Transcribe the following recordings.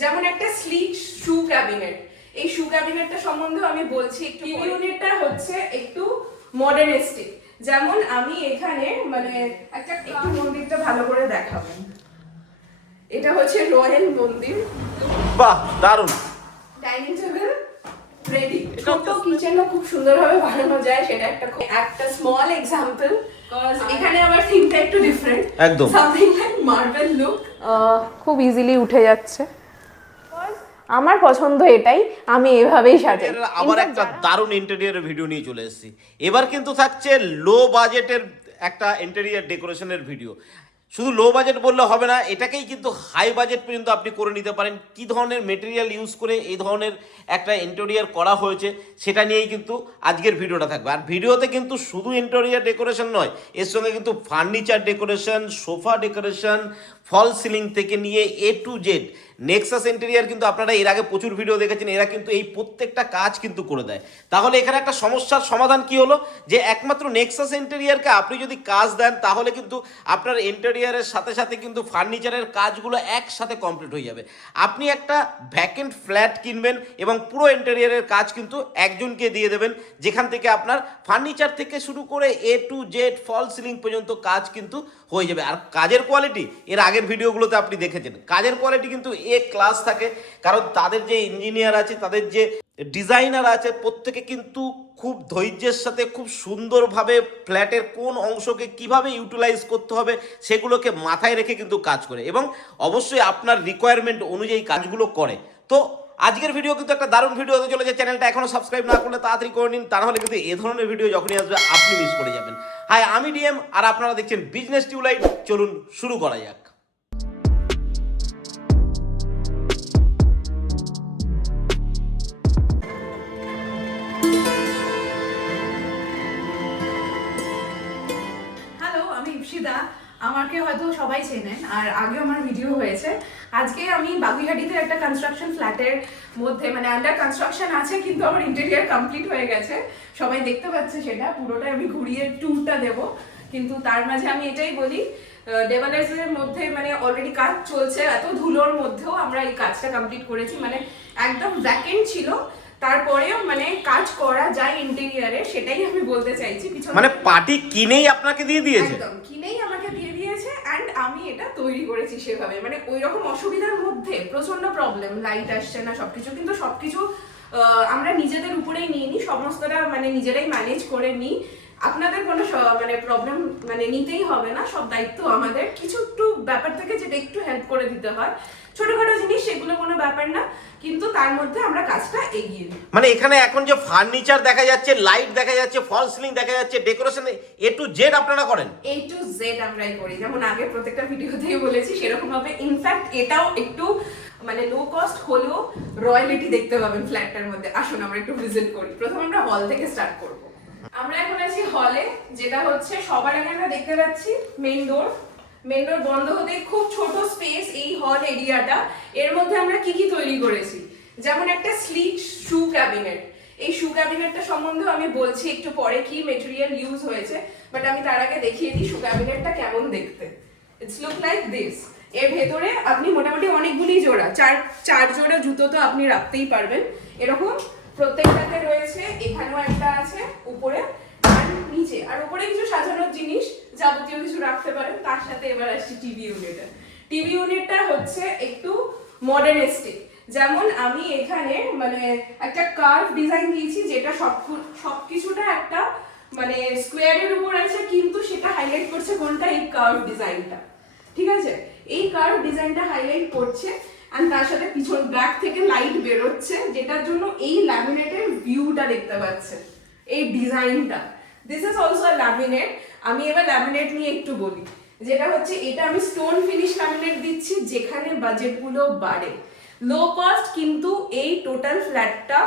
যেমন একটা স্লিক শু ক্যাবিনেট, এই শু ক্যাবিনেটটা সম্বন্ধে আমি বলছি। টিভি ইউনিটটা হচ্ছে একটু মডার্নিস্টিক, যেমন আমি এখানে মানে একটা একটু মন্দিরটা ভালো করে দেখাবো। এটা হচ্ছে রয়্যাল মন্দির। বাহ, দারুণ। Dining table ready. ছোট কিচেনও খুব সুন্দরভাবে বানানো যায়, সেটা একটা স্মল এক্সাম্পল। এখানে আবার থিমটা একটু ডিফারেন্ট, একদম সামথিং লাইক মার্বেল লুক। খুব ইজিলি উঠে যাচ্ছে, আমার পছন্দ এটাই, আমি এভাবেই সাজাই। আবার একটা দারুণ ইন্টেরিয়রের ভিডিও নিয়ে চলে এসেছি। এবার কিন্তু থাকছে লো বাজেটের একটা ইন্টেরিয়র ডেকোরেশনের ভিডিও। শুধু লো বাজেট বললে হবে না, এটাকেই কিন্তু হাই বাজেট পর্যন্ত আপনি করে নিতে পারেন। কি ধরনের মেটেরিয়াল ইউজ করে এই ধরনের একটা ইন্টেরিয়র করা হয়েছে সেটা নিয়েই কিন্তু আজকের ভিডিওটা থাকবে। আর ভিডিওতে কিন্তু শুধু ইন্টেরিয়র ডেকোরেশন নয়, এর সঙ্গে কিন্তু ফার্নিচার ডেকোরেশন, সোফা ডেকোরেশন, ফল সিলিং থেকে নিয়ে এ টু জেড। নেক্সাস ইন্টেরিয়র কিন্তু আপনারা এর আগে প্রচুর ভিডিও দেখেছেন, এরা কিন্তু এই প্রত্যেকটা কাজ কিন্তু করে দেয়। তাহলে এখানে একটা সমস্যার সমাধান কি হলো, যে একমাত্র নেক্সাস ইন্টেরিয়রকে আপনি যদি কাজ দেন তাহলে কিন্তু আপনার ইন্টেরিয়রের সাথে সাথে কিন্তু ফার্নিচারের কাজগুলো একসাথে কমপ্লিট হয়ে যাবে। আপনি একটা ভ্যাকেন্ট ফ্ল্যাট কিনবেন এবং পুরো ইন্টেরিয়রের কাজ কিন্তু একজনকে দিয়ে দেবেন, যেখান থেকে আপনার ফার্নিচার থেকে শুরু করে এ টু জেড ফল সিলিং পর্যন্ত কাজ কিন্তু হয়ে যাবে। আর কাজের কোয়ালিটি এর আগের ভিডিওগুলোতে আপনি দেখেছেন, কাজের কোয়ালিটি কিন্তু এ ক্লাস থাকে। কারণ তাদের যে ইঞ্জিনিয়ার আছে, তাদের যে ডিজাইনার আছে, প্রত্যেকে কিন্তু খুব ধৈর্যের সাথে খুব সুন্দরভাবে ফ্ল্যাটের কোন অংশকে কিভাবে ইউটিলাইজ করতে হবে সেগুলোকে মাথায় রেখে কিন্তু কাজ করে, এবং অবশ্যই আপনার রিকোয়ারমেন্ট অনুযায়ী কাজগুলো করে। তো আজকের ভিডিও কিন্তু একটা দারুণ ভিডিও হতে চলেছে। চ্যানেলটা এখনো সাবস্ক্রাইব না করলে তাড়াতাড়ি করে নিন, তা নাহলে কিন্তু এই ধরনের ভিডিও যখনই আসবে আপনি মিস করে যাবেন। হাই, আমি ডিএম, আর আপনারা দেখছেন বিজনেস টিউবলাইট। চলুন শুরু করা যাক। হ্যালো, আমি ইপসিতা। আমাকে হয়তো সবাই চেনেন, আর আগে আমার ভিডিও হয়েছে। আজকে আমি বাগুইহাটিতে একটা কনস্ট্রাকশন ফ্ল্যাটের মধ্যে, মানে আন্ডার কনস্ট্রাকশন আছে কিন্তু আমার ইন্টেরিয়র কমপ্লিট হয়ে গেছে, সবাই দেখতে পাচ্ছে, সেটা পুরোটা আমি ঘুরিয়ে ট্যুরটা দেবো। কিন্তু তার মাঝে আমি এটাই বলি, ডেভেলপার্সের মধ্যে মানে অলরেডি কাজ চলছে, এত ধুলোর মধ্যেও আমরা এই কাজটা কমপ্লিট করেছি। মানে একদম ভ্যাকেন্ট ছিল, তারপরেও মানে কাজ করা যায় ইন্টেরিয়রে, সেটাই আমি বলতে চাইছি। মানে পার্টি কিনেই আপনাকে দিয়ে দিয়েছে? একদম কিনেই আমাকে দিয়ে দিয়েছে, এন্ড আমি এটা তৈরি করেছি সেভাবে। মানে ওই রকম অসুবিধার মধ্যে প্রচন্ড প্রবলেম, লাইট আসছে না, সবকিছু, কিন্তু সবকিছু আমরা নিজেদের উপরেই নিয়ে নিই, সমস্তটা মানে নিজেরাই ম্যানেজ করে নিই। আপনাদের কোনো মানে প্রবলেম মানে নিতেই হবে না, সব দায়িত্ব আমাদের। কিছু একটু ব্যাপার থেকে যেটা একটু হেল্প করে দিতে হয়, ছোটখাটো জিনিস, সেগুলো কোনো ব্যাপার না, কিন্তু তার মধ্যে আমরা কাজটা এগিয়ে দিই। মানে এখানে এখন যে ফার্নিচার দেখা যাচ্ছে, লাইট দেখা যাচ্ছে, ফল সিলিং দেখা যাচ্ছে, ডেকোরেশন এ টু জেড আপনারা করেন? এ টু জেড আমরাই করি, যেমন আগে প্রত্যেকটা ভিডিওতেই বলেছি সেরকম ভাবে। ইনফ্যাক্ট এটাও একটু মানে লো কস্ট হলেও রয়্যালিটি দেখতে পাবেন ফ্ল্যাটটার মধ্যে। আসুন আমরা একটু ভিজিট করি। প্রথমে আমরা হল থেকে স্টার্ট করব। আমরা এখন আছি হলে, যেটা হচ্ছে সবার আগে আমরা দেখতে পাচ্ছি মেইন ডোর। মেইন ডোর বন্ধ হতে খুব ছোট স্পেস এই হল এরিয়াটা। এর মধ্যে আমরা কি কি তৈরি করেছি, যেমন একটা স্লিক শু ক্যাবিনেট। এই শু ক্যাবিনেটটা সম্বন্ধে আমি বলছি একটু পরে, কি মেটেরিয়াল ইউজ হয়েছে, বাট আমি তার আগে দেখিয়ে দিই শু ক্যাবিনেটটা কেমন দেখতে। It's look like this. এর ভেতরে আপনি মোটামুটি অনেকগুলি জোড়া, চার জোড়া জুতো তো আপনি রাখতেই পারবেন এরকম। প্রত্যেকটাতে রয়েছে, এখানেও একটা আছে উপরে আর নিচে, আর উপরে কিছু সাজানোর জিনিস যাবতীয় কিছু রাখতে পারেন। তার সাথে এবার আসছি টিভি ইউনিটে। টিভি ইউনিটটা হচ্ছে একটু মডার্নিস্টিক, যেমন আমি এখানে মানে একটা কার্ভ ডিজাইন দিয়েছি, যেটা সবকিছুটা একটা মানে স্কোয়ারের উপর আছে, কিন্তু সেটা হাইলাইট করছে কোনটা, এই কার্ভ ডিজাইনটা। ঠিক আছে, এই কার্ভ ডিজাইনটা হাইলাইট করছে, আর তার সাথে পিছন ব্যাক থেকে লাইট বেরোচ্ছে, যেটার জন্য এই ল্যামিনেটের ভিউটা দেখতে পাচ্ছেন, এই ডিজাইনটা। This is also laminate. আমি এবার ল্যামিনেট নিয়ে একটু বলি, যেটা হচ্ছে এটা আমি স্টোন ফিনিশ ল্যামিনেট দিচ্ছি, যেখানে বাজেটগুলো বাড়ে। লো কস্ট, কিন্তু এই টোটাল ফ্ল্যাটটা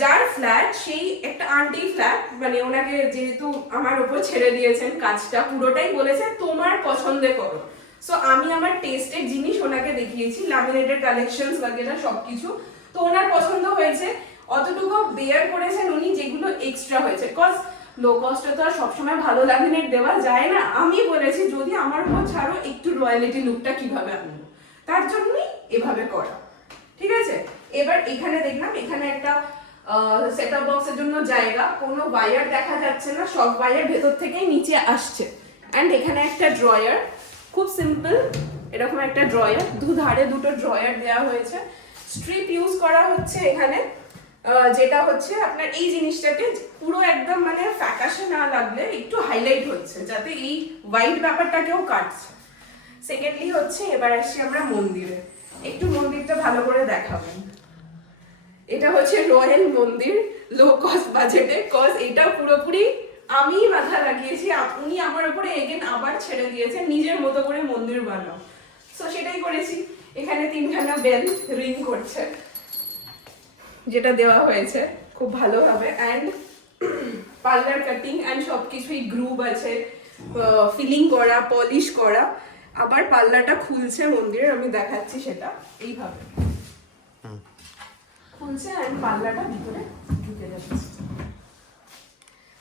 যার ফ্ল্যাট, সেই একটা আন্টি ফ্ল্যাট, মানে ওনাকে যেহেতু আমার উপর ছেড়ে দিয়েছেন কাজটা, পুরোটাই বলেছে তোমার পছন্দে করো। সো আমি আমার টেস্টের জিনিস ওনাকে দেখিয়েছি, ল্যামিনেটেড কালেকশনস বাগেরা সবকিছু, তো ওনার পছন্দ হয়েছে। অতটুকু বেয়ার করেছেন উনি, যেগুলো এক্সট্রা হয়েছে, কজ লো কস্টে তো আর সবসময় ভালো ল্যামিনেট দেওয়া যায় না। আমি বলেছি যদি আমার উপর ছাড়ো, একটু রয়্যালিটি লুকটা কিভাবে আনবো। তার জন্যই এভাবে করা, ঠিক আছে। এবার এখানে দেখলাম এখানে একটা সেটআপ বক্সের জন্য জায়গা, কোনো ওয়্যার দেখা যাচ্ছে না, সব ওয়্যার ভেতর থেকেই নিচে আসছে। অ্যান্ড এখানে একটা ড্রয়ার, খুব সিম্পল এরকম একটা ড্রয়ার, দুধারে দুটো ড্রয়ার দেওয়া হয়েছে। স্ট্রিপ ইউজ করা হচ্ছে এখানে, যেটা হচ্ছে আপনার এই জিনিসটাকে পুরো একদম মানে ফ্যাকাশে না লাগলে একটু হাইলাইট হচ্ছে, যাতে এই হোয়াইট ব্যাপারটাকেও কাটছে। সেকেন্ডলি হচ্ছে এবার আসছি আমরা মন্দিরে, একটু মন্দিরটা ভালো করে দেখাবেন। এটা হচ্ছে রয়্যাল মন্দির, লো কস্ট বাজেটে, কজ এটা পুরোপুরি আমি মাথা লাগিয়েছি, উনি আমার উপরে এগেন আবার ছেড়ে দিয়েছেন নিজের মতো করে মন্দির বানাও। সো সেটাই করেছি। এখানে 3খানা বেল রিং করছে, যেটা দেওয়া হয়েছে খুব ভালোভাবে। অ্যান্ড পার্লার কাটিং অ্যান্ড সব কিছুই গ্রুভ আছে, ফিলিং করা, পলিশ করা। আবার পার্লারটা খুলছে মন্দিরের, আমি দেখাচ্ছি সেটা এইভাবে খুলছে অ্যান্ড পাল্লাটা ভিতরে ঢুকে যাচ্ছে,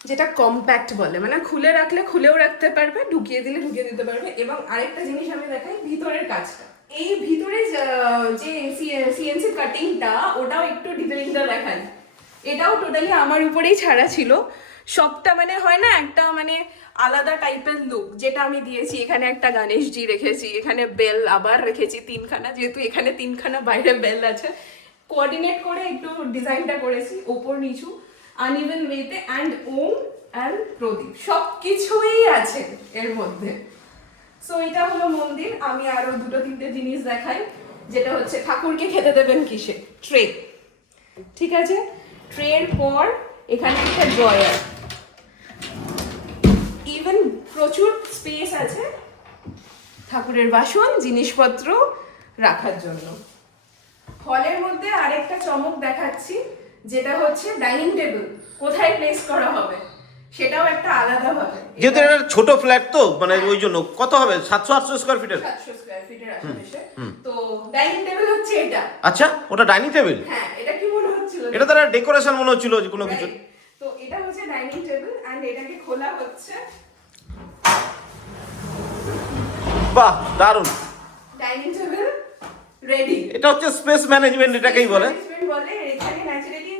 যেটা কম্প্যাক্ট বলে, মানে খুলে রাখলে খুলেও রাখতে পারবে, ঢুকিয়ে দিলে ঢুকিয়ে দিতে পারবে। এবং আরেকটা জিনিস আমি দেখাই, ভিতরের কাজটা, এই ভিতরে যে সিএনসি কাটিংটা, ওটাও একটু ডিটেলিংটা দেখায়। এটাও টোটালি আমার উপরেই ছাড়া ছিল, সবটা মানে হয় না একটা মানে আলাদা টাইপের লুক, যেটা আমি দিয়েছি। এখানে একটা গণেশজি রেখেছি, এখানে বেল আবার রেখেছি 3খানা, যেহেতু এখানে 3খানা বাইরে বেল আছে, কোঅর্ডিনেট করে একটু ডিজাইনটা করেছি ওপর নিচু আনইভেন ওয়েতে। অ্যান্ড ওম অ্যান্ড প্রদীপ সব কিছুই আছে এর মধ্যে। সো এটা হলো মন্দির। আমি আরো 2-3টে জিনিস দেখাই, যেটা হচ্ছে ঠাকুরকে খেতে দেবেন কিসে, ট্রে, ঠিক আছে। ট্রের পর এখানে একটা ড্রয়ার, ইভেন প্রচুর স্পেস আছে ঠাকুরের বাসন জিনিসপত্র রাখার জন্য। হলের মধ্যে আরেকটা চমক দেখাচ্ছি, যেটা হচ্ছে ডাইনিং টেবিল কোথায় প্লেস করা হবে, সেটাও একটা আলাদা ভাবে। যেহেতু এটা ছোট ফ্ল্যাট তো মানে ওই জন্য কত হবে, 700-800 স্কয়ার ফিটের, 700 স্কয়ার ফিটের আশেপাশে। তো ডাইনিং টেবিল হচ্ছে এটা। আচ্ছা, ওটা ডাইনিং টেবিল? হ্যাঁ, এটা কি মনে হচ্ছিল, এটা তারা ডেকোরেশন মনে হচ্ছিল যে কোনো কিছু। তো এটা হচ্ছে ডাইনিং টেবিল এন্ড এটাকে খোলা হচ্ছে, বাহ দারুণ, ডাইনিং টেবিল রেডি। এটা হচ্ছে স্পেস ম্যানেজমেন্ট, এটাকেই বলে। এখানে ন্যাচারালি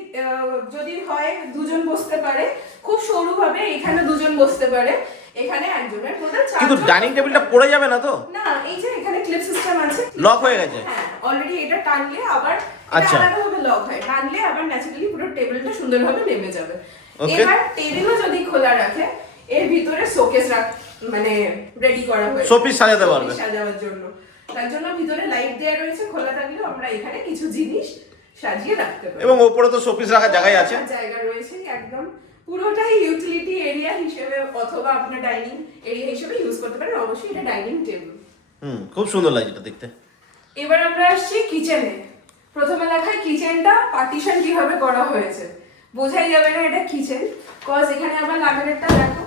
যদি হয় দুজন বসতে পারে, খুব সরু ভাবে এখানে দুজন বসতে পারে, এখানে একজনের টোটাল 4। কিন্তু ডাইনিং টেবিলটা পড়ে যাবে না তো? না, এই যে এখানে ক্লিপ সিস্টেম আছে, লক হয়ে গেছে। হ্যাঁ, অলরেডি এটা টানলে আবার আচ্ছা, আলাদাভাবে লক হয়, টানলে আবার ন্যাচারালি পুরো টেবিলটা সুন্দরভাবে নেমে যাবে। ওকে। এবার টেবিলও যদি খোলা রাখে, এর ভিতরে শোকেস মানে রেডি করা হয়েছে, শোপিস সাজাতে পারবে, সাজানোর জন্য। তার জন্য ভিতরে লাইট দেওয়া রয়েছে, খোলা থাকলেও আমরা এখানে কিছু জিনিস সাজিয়ে রাখতে পারি। এবং উপরে তো শোপিস রাখার জায়গায় আছে, জায়গা রয়েছে একদম, পুরোটাই ইউটিলিটি এরিয়া হিসেবে অথবা আপনার ডাইনিং এরিয়া হিসেবে ইউজ করতে পারেন। অবশ্যই এটা ডাইনিং টেবিল। খুব সুন্দর লাগছে এটা দেখতে। এবার আমরা আসছি কিচেনে। প্রথমে দেখাই কিচেনটা পার্টিশন কিভাবে করা হয়েছে, বোঝাই যাবে না এটা কিচেন, কজ এখানে আবার ল্যামিনেটটা দেখো,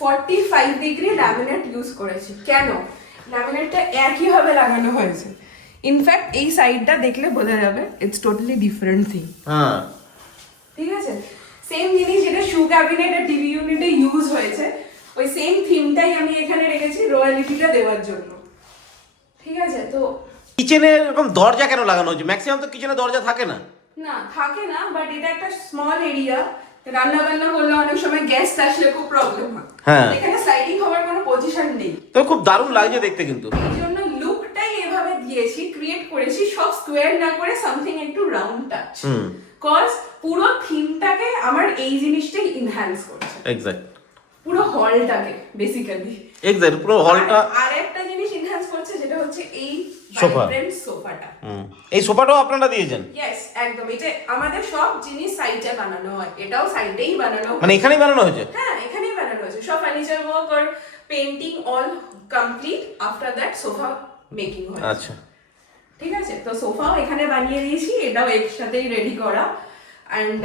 45 ডিগ্রি ল্যামিনেট ইউজ করেছি। কেন ল্যামিনেটটা একই ভাবে লাগানো হয়েছে, ইনফ্যাক্ট এই সাইডটা দেখলে বোঝা যাবে ইটস টোটালি ডিফারেন্ট থিং। হ্যাঁ, ঠিক আছে, সেম জিনিস যেটা শু ক্যাবিনেট আর টিভি ইউনিটে ইউজ হয়েছে, ওই সেম থিমটাই আমি এখানে রেখেছি রয়্যালিটিটা দেওয়ার জন্য। ঠিক আছে, তো কিচেনে এরকম দরজা কেন লাগানো হয়েছে? ম্যাক্সিমাম তো কিচেনে দরজা থাকে না। না, থাকে না, বাট এটা একটা স্মল এরিয়া, রান্না বান্না করলে অনেক সময় গেস্ট আসলে খুব প্রবলেম হয়। হ্যাঁ, এখানে স্লাইডিং হওয়ার কোনো পজিশন নেই, তো খুব দারুণ লাগছে দেখতে। কিন্তু এই জন্য লুকটাই এভাবে দিয়েছি, ক্রিয়েট করেছি, সব স্কোয়ার না করে সামথিং একটু রাউন্ড টাচ, কজ পুরো থিমটাকে আমার এই জিনিসটাই এনহ্যান্স করছে, এক্স্যাক্ট পুরো হলটাকে বেসিক্যালি। এক্স্যাক্ট পুরো হলটা। আর একটা জিনিস এনহ্যান্স করছে, যেটা হচ্ছে এই সোফা, ভাইব্রেন্ট সোফাটা। এই সোফাটাও আপনারা দিয়েছেন? ইয়েস, একদম। এটা আমাদের সব জিনিস সাইডে বানানো হয়, এটাও সাইডেই বানানো হয়, মানে এখানেই বানানো হয়েছে? হ্যাঁ, এখানেই বানানো হয়েছে। সব ফার্নিচার ওয়ার্ক আর painting all complete, after that sofa making হয়। আচ্ছা, ঠিক আছে, তো সোফাও এখানে বানিয়ে দিয়েছি, এটাও একসাথেই রেডি করা। অ্যান্ড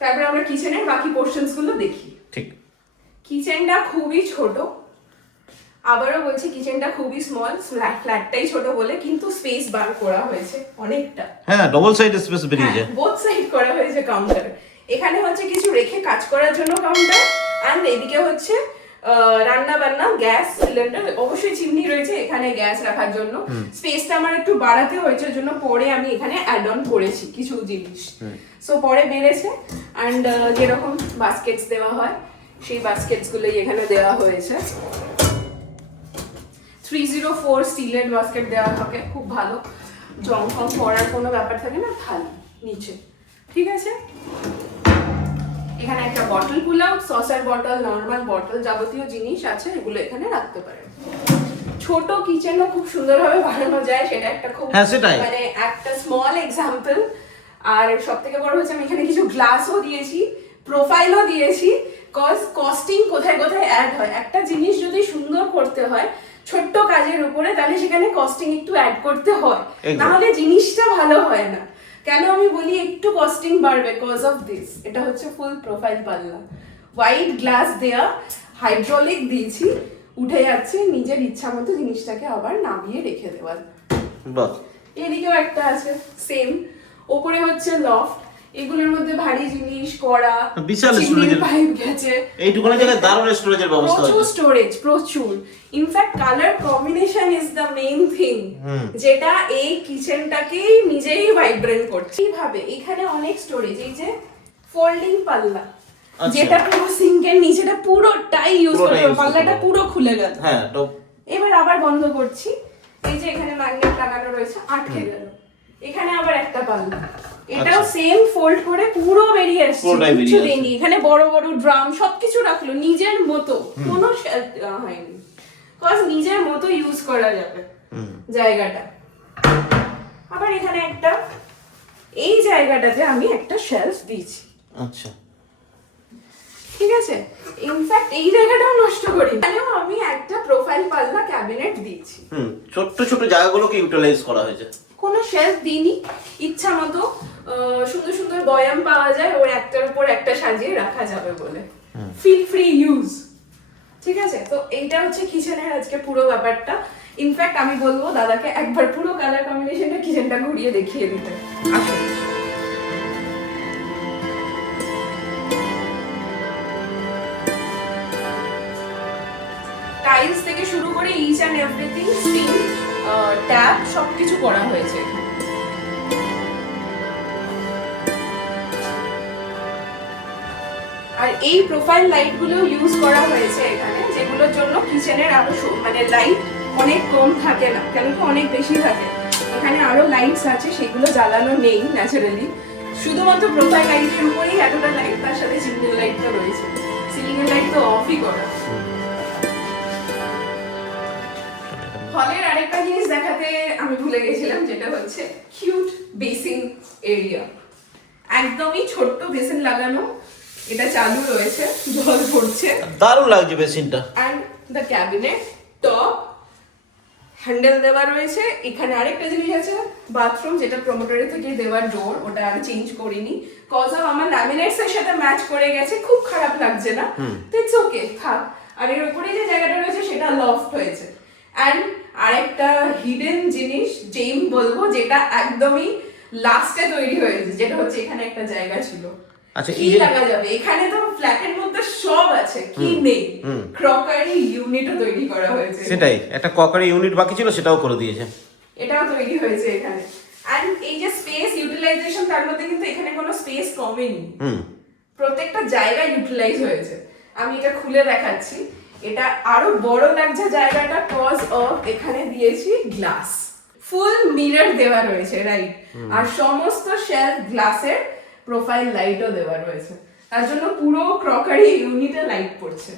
তারপরে আমরা কিচেনের বাকি পোর্শনস গুলো দেখি। ঠিক, কিচেনটা খুবই ছোট, আবারও বলছি কিচেনটা খুবই স্মল, ফ্ল্যাটটাই ছোট বলে, কিন্তু স্পেস বার করা হয়েছে অনেকটা। হ্যাঁ, ডবল সাইড স্পেস বেরিয়েছে, বোথ সাইড করা হয়েছে কাউন্টার। এখানে হচ্ছে কিছু রেখে কাজ করার জন্য কাউন্টার, অ্যান্ড এদিকে হচ্ছে রান্না বান্না গ্যাস সিলিন্ডার, অবশ্যই চিমনি রয়েছে এখানে গ্যাস রাখার জন্য। স্পেসটা আমার একটু বাড়াতে হয়েছে, জন্য পরে আমি এখানে অ্যাড অন করেছি কিছু জিনিস, সো পরে বেড়েছে। অ্যান্ড যেরকম বাস্কেটস দেওয়া হয় সেই বাস্কেটস গুলোই এখানে দেওয়া হয়েছে। 304 স্টিলের বাস্কেট দেওয়া থাকে, খুব ভালো, জং ফং পড়ার কোনো ব্যাপার থাকে না, থালি নিচে, ঠিক আছে। এখানে একটা বটল পুল আউট, সসের বটল, নর্মাল বটল, যাবতীয় জিনিস আছে, এগুলো এখানে রাখতে পারেন। ছোট কিচেনও খুব সুন্দরভাবে বানানো যায়, সেটা একটা খুব মানে একটা স্মল এক্সাম্পল। আর সব থেকে বড় হচ্ছে আমি এখানে কিছু গ্লাসও দিয়েছি, প্রোফাইলও দিয়েছি, কজ কস্টিং কোথায় কোথায় অ্যাড হয়। একটা জিনিস যদি সুন্দর করতে হয় ছোট্ট কাজের উপরে, তাহলে সেখানে কস্টিং একটু অ্যাড করতে হয়, নাহলে জিনিসটা ভালো হয় না। কেন আমি বলি একটু কস্টিং বাড়বে, কজ অফ দিস। এটা হচ্ছে ফুল প্রোফাইল পাল্লা, হোয়াইট গ্লাস দেয়া, হাইড্রোলিক দিয়েছি, উঠে যাচ্ছে, নিজের ইচ্ছা মতো জিনিসটাকে আবার নামিয়ে রেখে দেওয়ার। বাহ, এদিকেও একটা আছে সেম। ওপরে হচ্ছে লফট, এগুলোর মধ্যে ভারী জিনিস, কড়া, বিশাল স্টোরেজের পাইপ গেছে, এইটুকুনি জায়গায় দারুণ স্টোরেজের ব্যবস্থা আছে, প্রচুর স্টোরেজ, প্রচুর। In fact colour combination is the main thing, যেটা এই কিচেনটাকেই নিজেই ভাইব্রেন্ট করছে। এইভাবে এখানে অনেক স্টোরেজ, এই যে ফোল্ডিং পাল্লা, যেটা পুরো সিঙ্কের নিচেটা পুরোটাই ইউজ করতে হবে, পাল্লাটা পুরো খুলে গেল, হ্যাঁ এবার আবার বন্ধ করছি। এই যে এখানে ম্যাগনেট লাগানো রয়েছে, আটকে গেল। এখানে আবার একটা পাল্লা, এটাও সেম ফোল্ড করে পুরো বেরিয়ে আসছে, কিছু দেয়নি। এখানে বড় বড় ড্রাম সবকিছু রাখলো নিজের মতো, কোনো শেলফ দেওয়া হয়নি, কজ নিজের মতো ইউজ করা যাবে জায়গাটা। আবার এখানে একটা, এই জায়গাটাতে আমি একটা শেলফ দিয়েছি, আচ্ছা, ঠিক আছে। ইনফ্যাক্ট এই জায়গাটাও নষ্ট করি, এখানেও আমি একটা প্রোফাইল পাল্লা ক্যাবিনেট দিয়েছি। ছোট ছোট জায়গাগুলোকে ইউটিলাইজ করা হয়েছে, কোনো শেলফ দিইনি, ইচ্ছা মতো সুন্দর সুন্দর বয়াম পাওয়া যায়, ওর একটার উপর একটা সাজিয়ে রাখা যাবে বলে, ফিল ফ্রি ইউজ, ঠিক আছে। তো এইটা হচ্ছে কিচেনের আজকে পুরো ব্যাপারটা। ইনফ্যাক্ট আমি বলবো দাদাকে একবার পুরো কালার কম্বিনেশনটা কিচেনটা ঘুরিয়ে দেখিয়ে দিতে। আসুন। টাইলস থেকে শুরু করে each and everything, sink, tap, সবকিছু করা হয়েছে। আর এই প্রোফাইল লাইট গুলো ইউজ করা হয়েছে এখানে, যেগুলোর জন্য কিচেনের আরো মানে লাইট অনেক কম থাকে না, কেন কি অনেক বেশি থাকে। এখানে আরো লাইটস আছে, সেগুলো জ্বালানো নেই ন্যাচারালি, শুধুমাত্র প্রোফাইল লাইটের উপরেই এতটা লাইট, তার সাথে সিলিং লাইট তো রয়েছে, সিলিং এর লাইট তো অফই করা। হলের আরেকটা জিনিস দেখাতে আমি ভুলে গেছিলাম, যেটা হচ্ছে কিউট বেসিন এরিয়া। একদমই ছোট্ট বেসিন লাগানো, এটা চালু রয়েছে, জল পড়ছে, দারুণ লাগছে বেসিনটা। And the cabinet top handle দেওয়া রয়েছে। এখানে আরেকটা জিনিস আছে, বাথরুম, যেটা প্রমোটারের থেকে দেওয়া ডোর, ওটা আমি চেঞ্জ করিনি, কজ অফ আমার ল্যামিনেটস এর সাথে ম্যাচ করে গেছে, খুব খারাপ লাগছে না, তো ইটস ওকে, থাক। আর এর উপরে যে জায়গাটা রয়েছে সেটা লফট হয়েছে। এন্ড আরেকটা হিডেন জিনিস জেম বলবো, যেটা একদমই লাস্টে তৈরি হয়েছে, যেটা হচ্ছে এখানে একটা জায়গা ছিল, আচ্ছা, কি লাগা যাবে এখানে, তো ফ্ল্যাটের মধ্যে সব আছে, কি নেই, ক্রকারি ইউনিটও তৈরি করা হয়েছে। সেটাই, একটা ক্রকারি ইউনিট বাকি ছিল, সেটাও করে দিয়েছে, এটাও তৈরি হয়েছে এখানে। এন্ড এই যে স্পেস ইউটিলাইজেশন, তার মধ্যে কিন্তু এখানে কোনো স্পেস কমেনি, প্রত্যেকটা জায়গা ইউটিলাইজ হয়েছে। আমি এটা খুলে দেখাচ্ছি, এটা আরো বড় লাগছে জায়গাটা, কজ অফ এখানে দিয়েছি গ্লাস, ফুল মিরর দেওয়া রয়েছে, রাইট, আর সমস্ত শেলফ গ্লাসের প্রোফাইল লাইটও দেওয়া রয়েছে, তার জন্য পুরো ক্রকারি ইউনিটে লাইট পড়ছে।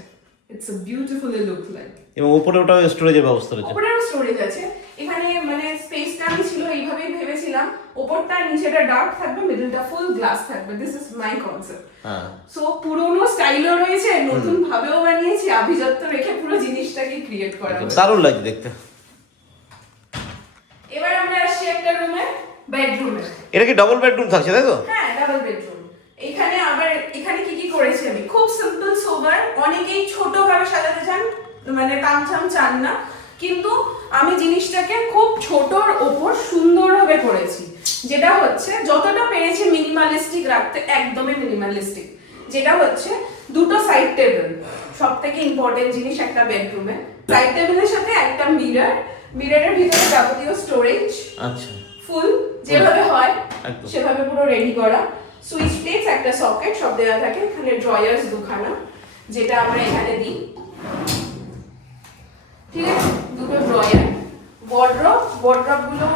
It's a beautifully look like. এবং উপরে ওটাও স্টোরেজের ব্যবস্থা রয়েছে, উপরেও স্টোরেজ আছে। এখানে মানে স্পেসটা আমি ছিল এইভাবেই ভেবেছিলাম, উপরটা নিচেটা ডার্ক থাকবে, মিডলটা ফুল গ্লাস থাকবে, this is my concept. So পুরোনো স্টাইলও রয়েছে, নতুন ভাবেও বানিয়েছি, আভিজাত্য রেখে পুরো জিনিসটাকে ক্রিয়েট করা হয়েছে, দারুণ লাগছে দেখতে। এবার আমরা আসছি একটা রুমে, বেডরুমে। এটা কি ডাবল বেডরুম থাকছে, তাই তো? হ্যাঁ, ডাবল বেডরুম। এখানে আবার এখানে কি কি করেছি আমি, খুব সিম্পল সোবার, অনেকেই ছোট ভাবে সাজাতে চান, মানে কামচাম চান না, কিন্তু আমি জিনিসটাকে খুব ছোটর ওপর সুন্দরভাবে করেছি, যেটা হচ্ছে যতটা পেরেছি মিনিমালিস্টিক রাখতে, একদমই মিনিমালিস্টিক, যেটা হচ্ছে দুটো সাইড টেবিল, সবথেকে ইম্পর্টেন্ট জিনিস একটা বেডরুমে। সাইড টেবিলের সাথে একটা মিরর, মিররের ভিতরে যাবতীয় স্টোরেজ, আচ্ছা ফুল যেভাবে হয় একদম। সেভাবে পুরো রেডি করা। সুইচ প্লেটস, একটা সকেট, সব দেওয়া থাকে। এখানে ড্রয়ার্স দুখানা, যেটা আমরা এখানে দিই, ঠিক আছে, দুটো ড্রয়ার। ওয়ার্ড্রপ গুলো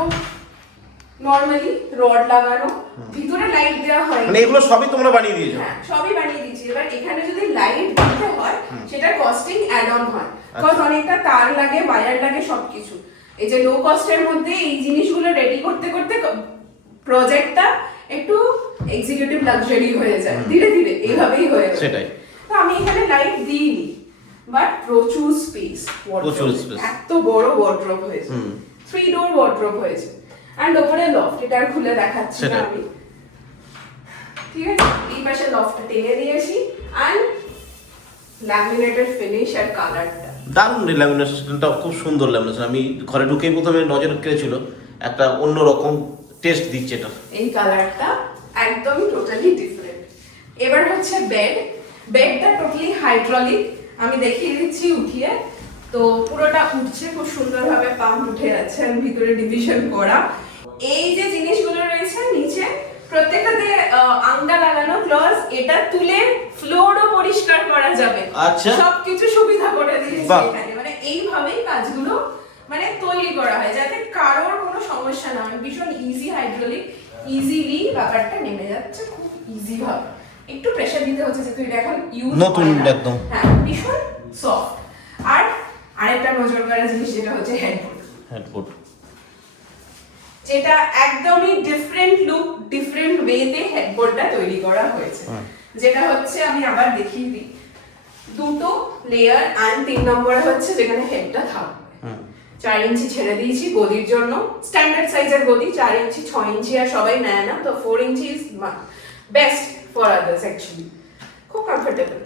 নরমালি রড লাগানো, ভিতরে লাইট দেওয়া হয়। মানে এগুলো সবই তোমরা বানিয়ে দিয়েছো? হ্যাঁ, সবই বানিয়ে দিয়েছি। এবার এখানে যদি লাইট দিতে হয় সেটার কস্টিং অ্যাড অন হয়, কজ অনেকটা তার লাগে, ওয়্যার লাগে, সবকিছু। এই যে লো কস্টের মধ্যে এই জিনিসগুলো রেডি করতে করতে প্রজেক্টটা একটু এক্সিকিউটিভ লাক্সারি হয়ে যায় ধীরে ধীরে, এইভাবেই হয়ে যায়। সেটাই। তো আমি এখানে লাইট দিইনি, বাট প্রচুর স্পেস, প্রচুর space। এত বড় ওয়ার্ড্রপ হয়েছে, 3 ডোর ওয়ার্ড্রপ হয়েছে। এন্ড ওপরে লফট, এটা আর খুলে দেখাচ্ছি না সেটাই। আমি, ঠিক আছে। এই পাশে লফটটা টেনে দিয়েছি, এন্ড ল্যামিনেটেড ফিনিশ আর কালারটা দারুণ ল্যামিনেশনটা, খুব সুন্দর ল্যামিনেশন। আমি ঘরে ঢুকেই প্রথমে নজর কেড়েছিল, একটা অন্যরকম টেস্ট দিচ্ছে এটা। এই কালারটা একদম টোটালি ডিফারেন্ট। এবার হচ্ছে বেডটা টোটালি হাইড্রোলিক, আমি দেখিয়ে দিচ্ছি উঠিয়ে। তো পুরোটা উঠছে খুব সুন্দরভাবে, পাম্প উঠে যাচ্ছে, আর ভিতরে ডিভিশন করা। এই যে জিনিসগুলো রয়েছে নিচে প্রত্যেকটাতে আংটা লাগানো, প্লাস এটা তুলে ফ্লোরও পরিষ্কার করা যাবে। আচ্ছা। সবকিছু সুবিধা করে দিয়েছে বাহ। এখানে। মানে এইভাবেই কাজগুলো মানে তৈরি করা হয় যাতে কারোর কোনো সমস্যা না হয়। ভীষণ ইজি, হাইড্রোলিক, ইজিলি ব্যাপারটা নেমে যাচ্ছে খুব ইজি ভাবে। একটু প্রেসার দিতে হচ্ছে যেহেতু এটা এখন ইউজ নতুন একদম। হ্যাঁ, ভীষণ সফট। আর আরেকটা নজর করা জিনিস যেটা হচ্ছে হেডবোর্ড, যেটা একদমই ডিফারেন্ট লুক, ডিফারেন্ট ওয়েতে হেডবোর্ডটা তৈরি করা হয়েছে। যেটা হচ্ছে আমি আবার দেখিয়ে দিই, দুটো লেয়ার, আর 3 নম্বরে হচ্ছে যেখানে হেডটা থাকবে। 4 ইঞ্চি ছেড়ে দিয়েছি গদির জন্য, স্ট্যান্ডার্ড সাইজের গদি 4 ইঞ্চি, 6 ইঞ্চি আর সবাই নেয় না, তো 4 inch is best for others actually. খুব কমফোর্টেবল।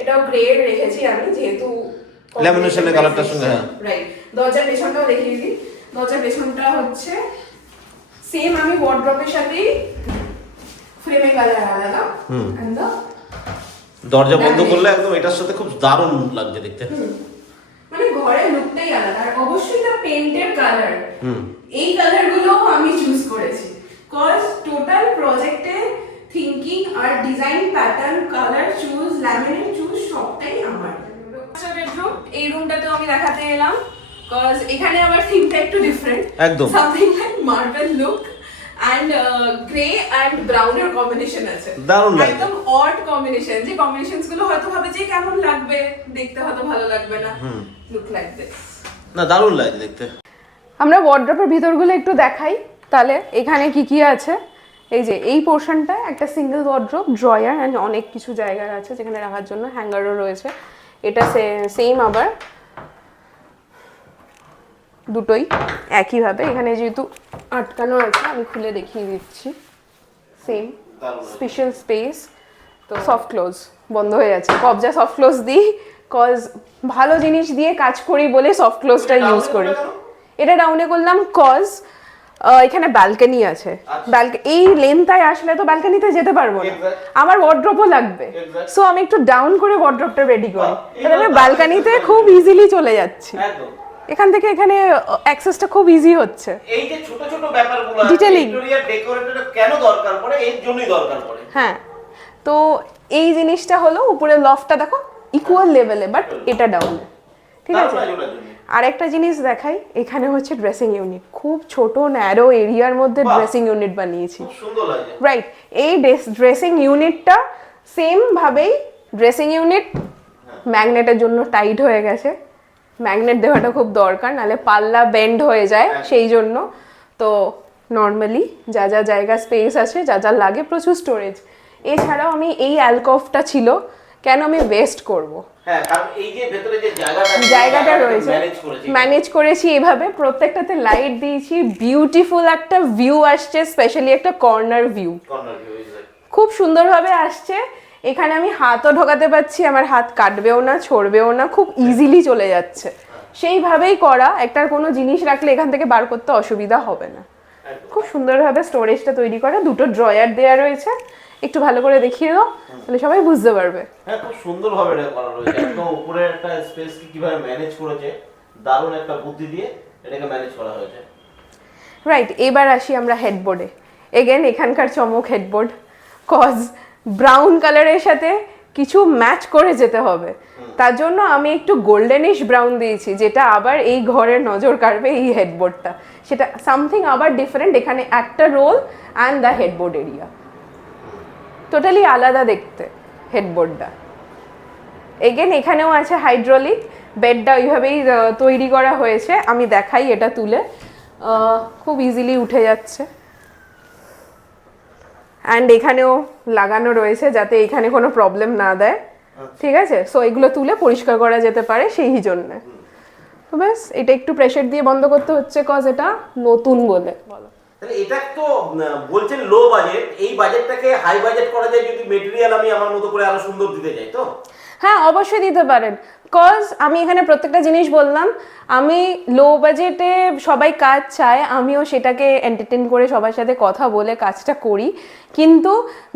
এটাও গ্রে রেখেছি আমি, যেহেতু ল্যামিনেশনের কালারটার সঙ্গে, হ্যাঁ রাইট। দরজার পেছনটাও দেখিয়ে দিই। দরজার পেছনটা হচ্ছে সেম, আমি ওয়ার্ড্রপের সাথেই ফ্রেমে কালার আলাদা। এন্ড দরজা বন্ধ করলে একদম এটার সাথে খুব দারুণ লাগছে দেখতে। মানে ঘরের লুকটাই আলাদা। আর অবশ্যই দা পেইন্টেড কালার, এই কালারগুলো আমি চুজ করেছি, কজ টোটাল প্রজেক্টে থিংকিং আর design pattern, colour choose, laminate choose সবটাই আমার। আচ্ছা, বেডরুম, এই রুমটাতেও আমি দেখাতে এলাম, কজ এখানে আবার থিমটা একটু ডিফারেন্ট, একদম something like marble look and grey and ব্রাউনের কম্বিনেশন আছে। দারুণ লাগছে। একদম অড কম্বিনেশন, যে কম্বিনেশনস গুলো হয়তো ভাবে যে কেমন লাগবে দেখতে, হয়তো ভালো লাগবে না। Look like this. না, দারুণ লাগছে দেখতে। আমরা ওয়ার্ড্রপের ভিতরগুলো একটু দেখাই তাহলে। এখানে কি কি আছে, এই যে এই পোর্শনটা একটা সিঙ্গেল ওয়ার্ড্রপ, ড্রয়ার এন্ড অনেক কিছু জায়গা আছে যেখানে রাখার জন্য, হ্যাঙ্গারও রয়েছে। এটা সেম আবার দুটোই একইভাবে, এখানে যেহেতু আটকানো আছে আমি খুলে দেখিয়ে দিচ্ছি। Same special space. তো সফট ক্লোজ বন্ধ হয়ে যাচ্ছে, কবজা সফট ক্লোজ দিই, কজ ভালো জিনিস দিয়ে কাজ করি বলে সফট ক্লোজটা ইউজ করি। এটা ডাউনে করলাম কজ এখানে ব্যালকনি আছে। এই লেন্থটায় আসলে তো ব্যালকনিতে যেতে পারবো না, আমার ওয়ার্ড্রপও লাগবে। সো আমি একটু ডাউন করে ওয়ার্ড্রপটা রেডি করি, তাহলে আমি ব্যালকনিতে খুব ইজিলি চলে যাচ্ছি। এখান থেকে এখানে অ্যাক্সেসটা খুব ইজি হচ্ছে। এই যে ছোট ছোট ব্যাপারগুলো ডিটেইলিং, ইন্টেরিয়র ডেকোরেটর কেন দরকার পড়ে, এর জন্যই দরকার পড়ে। হ্যাঁ, তো এই জিনিসটা হলো উপরে লফটটা দেখো ইকুয়াল লেভেলে, বাট এটা ডাউনে, ঠিক আছে। আর একটা জিনিস দেখাই, এখানে হচ্ছে ড্রেসিং ইউনিট, খুব ছোট ন্যারো এরিয়ার মধ্যে ড্রেসিং ইউনিট বানিয়েছি, খুব সুন্দর লাগে। রাইট। এই ড্রেসিং ইউনিটটা সেম ভাবেই ড্রেসিং ইউনিট ম্যাগনেটের জন্য টাইট হয়ে গেছে, ম্যাগনেট দেওয়াটা খুব দরকার, নাহলে পাল্লা বেন্ড হয়ে যায়, সেই জন্য। তো নর্মালি যা যা জায়গা স্পেস আছে, যা যা লাগে, প্রচুর স্টোরেজ। এছাড়াও আমি এই অ্যালকভটা ছিল, কেন আমি ওয়েস্ট করব, হ্যাঁ, কারণ এই যে ভেতরে যে জায়গাটা রয়েছে ম্যানেজ করেছি এভাবে, প্রত্যেকটাতে লাইট দিয়েছি, বিউটিফুল একটা ভিউ আসছে, স্পেশালি একটা কর্নার ভিউ খুব সুন্দরভাবে আসছে। এখানে আমি হাতও ঢোকাতে পারছি, আমার হাত কাটবেও না, ছড়বেও না, খুব ইজিলি চলে যাচ্ছে। সেইভাবেই করা, একটার কোনো জিনিস রাখলে এখান থেকে বার করতে অসুবিধা হবে না। খুব সুন্দরভাবে স্টোরেজটা তৈরি করা, দুটো ড্রয়ার দেওয়া রয়েছে, একটু ভালো করে দেখিয়ে দাও তাহলে সবাই বুঝতে পারবে। হ্যাঁ, খুব সুন্দরভাবে এটা করা রয়েছে, একদম উপরে একটা স্পেস কি কিভাবে ম্যানেজ করেছে, দারুণ একটা বুদ্ধি দিয়ে এটাকে ম্যানেজ করা হয়েছে। রাইট, এবার আসি আমরা হেডবোর্ডে। এগেন এখানকার চমক হেডবোর্ড, কজ ব্রাউন কালারের সাথে কিছু ম্যাচ করে যেতে হবে, তার জন্য আমি একটু গোল্ডেনিশ ব্রাউন দিয়েছি, যেটা আবার এই ঘরের নজর কাড়বে এই হেডবোর্ডটা, সেটা সামথিং আবার ডিফারেন্ট। এখানে একটা roll and the headboard area totally আলাদা দেখতে হেডবোর্ডটা। এগেন এখানেও আছে হাইড্রোলিক, বেডটা ওইভাবেই তৈরি করা হয়েছে, আমি দেখাই এটা তুলে, খুব ইজিলি উঠে যাচ্ছে। অ্যান্ড এখানেও লাগানো রয়েছে যাতে এখানে কোনো প্রবলেম না দেয়, ঠিক আছে? সো এগুলো তুলে পরিষ্কার করা যেতে পারে সেই জন্যে। তো ব্যাস, এটা একটু প্রেশার দিয়ে বন্ধ করতে হচ্ছে, কজ এটা নতুন বলে। বলো, তাহলে এটা তো বলছেন লো বাজেট, এই বাজেটটাকে হাই বাজেট করা যায় যদি মেটেরিয়াল আমি আমার মতো করে আরো সুন্দর দিতে চাই তো? হ্যাঁ, অবশ্যই দিতে পারেন, কজ আমি এখানে প্রত্যেকটা জিনিস বললাম, আমি লো বাজেটে সবাই কাজ চায়, আমিও সেটাকে এন্টারটেন করে সবার সাথে কথা বলে কাজটা করি, কিন্তু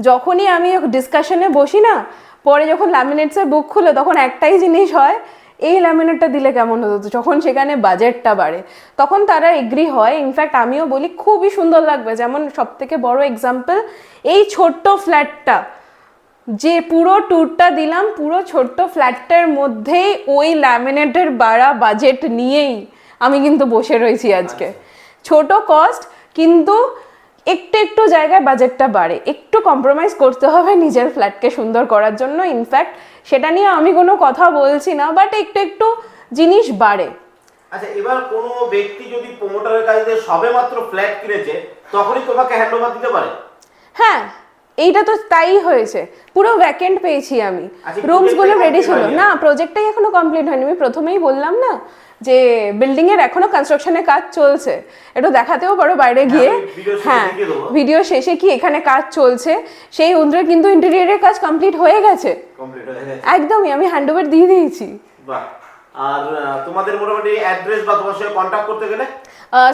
যখনই আমি ডিসকাশনে বসি না, পরে যখন ল্যামিনেটসের বুক খুলে তখন একটাই জিনিস হয়, এই ল্যামিনেটটা দিলে কেমন হতো, যখন সেখানে বাজেটটা বাড়ে তখন তারা এগ্রি হয়। ইনফ্যাক্ট আমিও বলি খুবই সুন্দর লাগবে। যেমন সব থেকে বড় এক্সাম্পল এই ছোট্ট ফ্ল্যাটটা, যে পুরো ট্যুরটা দিলাম, পুরো ছোট্ট ফ্ল্যাটটার মধ্যেই ওই ল্যামিনেটের বাড়া বাজেট নিয়েই আমি কিন্তু বসে রয়েছি আজকে। ছোট কস্ট, কিন্তু একটু একটু জায়গায় বাজেটটা বাড়ে, একটু কম্প্রোমাইজ করতে হবে নিজের ফ্ল্যাটকে সুন্দর করার জন্য। ইনফ্যাক্ট সেটা নিয়ে আমি কোনো কথা বলছি না, বাট একটু একটু জিনিস বাড়ে। আচ্ছা, এবার কোনো ব্যক্তি যদি প্রমোটারের কাছে সবে মাত্র ফ্ল্যাট কিনেছে তখনই তোমাকে হ্যান্ডওভার দিতে পারে? হ্যাঁ, এইটা তো তাই হয়েছে, পুরো ভ্যাকেন্ট পেয়েছি আমি, আচ্ছা, রুমসগুলো রেডি ছিল হয়নি? না, প্রজেক্টটাই এখনো কমপ্লিট হয়নি। আমি প্রথমেই বললাম না যে বিল্ডিং এর এখনো কনস্ট্রাকশনের কাজ চলছে, একটু দেখাতেও পারো বাইরে গিয়ে। হ্যাঁ, ভিডিও শেষে কি এখানে কাজ চলছে সেই অনুযায়ী কিন্তু ইন্টেরিয়রের কাজ কমপ্লিট হয়ে গেছে, একদমই আমি হ্যান্ডওভার দিয়ে দিয়েছি। বাহ। আর তোমাদের মোটামুটি অ্যাড্রেস বা তোমার সাথে কন্ট্যাক্ট করতে গেলে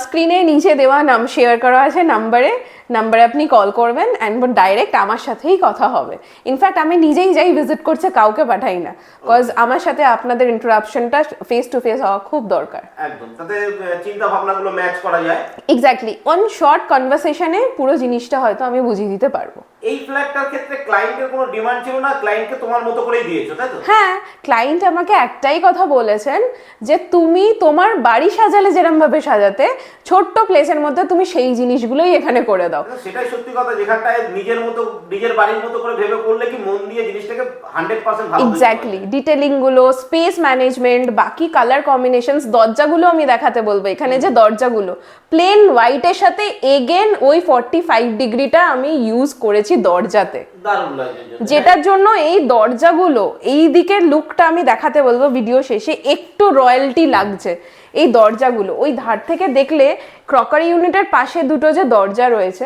স্ক্রিনে নিচে দেওয়া শেয়ার করা আছে নাম্বারে আপনি কল করবেন অ্যান্ড ডাইরেক্ট আমার সাথেই কথা হবে। ইনফ্যাক্ট আমি নিজেই যাই ভিজিট করছে, কাউকে পাঠাই না, কজ আমার সাথে আপনাদের ইন্টারাকশনটা ফেস টু ফেস হওয়া খুব দরকার। একদম, তাতে চিন্তা ভাবনাগুলো ম্যাচ করা যায়। এক্স্যাক্টলি, অন শর্ট কনভারসেশনে পুরো জিনিসটা হয়তো আমি বুঝিয়ে দিতে পারবো। এই ফ্ল্যাটটার ক্ষেত্রে ক্লায়েন্টের কোনো ডিমান্ড ছিল না, ক্লায়েন্টকে তোমার মতো করেই দিয়েছো, তাই তো? হ্যাঁ, ক্লায়েন্ট আমাকে একটাই কথা বলেছেন যে তুমি তোমার বাড়ি সাজালে যেরকম ভাবে সাজাতে, ছোট্ট প্লেসের মধ্যে তুমি সেই জিনিসগুলোই এখানে করে দাও। সেটাই সত্যি কথা, যেখানটায় নিজের মতো নিজের বাড়ির মতো করে ভেবে করলে কি মন দিয়ে জিনিসটাকে 100% ভালো। এক্স্যাক্টলি, ডিটেলিং গুলো, স্পেস ম্যানেজমেন্ট, বাকি কালার কম্বিনেশনস, দরজাগুলো আমি দেখাতে বলবো। এখানে যে দরজাগুলো প্লেন হোয়াইটের সাথে এগেন ওই 45 ডিগ্রিটা আমি ইউজ করেছি দরজাতে, দারুণ লাগে, যেটার জন্য এই দরজাগুলো এই দিকের লুকটা আমি দেখাতে বলবো ভিডিও শেষে, একটু রয়্যালটি লাগছে এই দরজাগুলো। ওই ধার থেকে দেখলে ক্রকারি ইউনিটের পাশে দুটো যে দরজা রয়েছে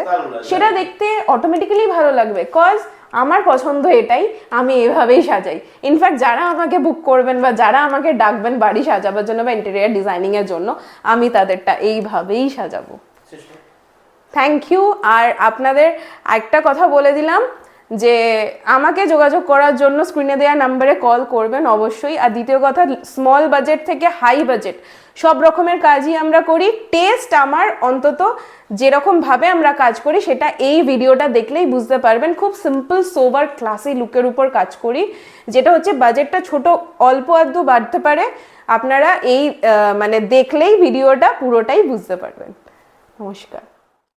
সেটা দেখতে অটোমেটিক্যালি ভালো লাগবে, কজ আমার পছন্দ এটাই, আমি এভাবেই সাজাই। ইনফ্যাক্ট যারা আমাকে বুক করবেন বা যারা আমাকে ডাকবেন বাড়ি সাজাবার জন্য বা ইন্টেরিয়ার ডিজাইনিং এর জন্য, আমি তাদেরটা এইভাবেই সাজাবো। Thank you. আর আপনাদের একটা কথা বলে দিলাম যে আমাকে যোগাযোগ করার জন্য স্ক্রিনে দেওয়া নাম্বারে কল করবেন অবশ্যই। আর দ্বিতীয় কথা, স্মল বাজেট থেকে হাই বাজেট সব রকমের কাজই আমরা করি। টেস্ট আমার অন্তত যেরকমভাবে আমরা কাজ করি সেটা এই ভিডিওটা দেখলেই বুঝতে পারবেন। খুব সিম্পল সোবার ক্লাসি লুকের উপর কাজ করি, যেটা হচ্ছে বাজেটটা ছোট অল্প আধটু বাড়তে পারে। আপনারা এই মানে দেখলেই ভিডিওটা পুরোটাই বুঝতে পারবেন। নমস্কার।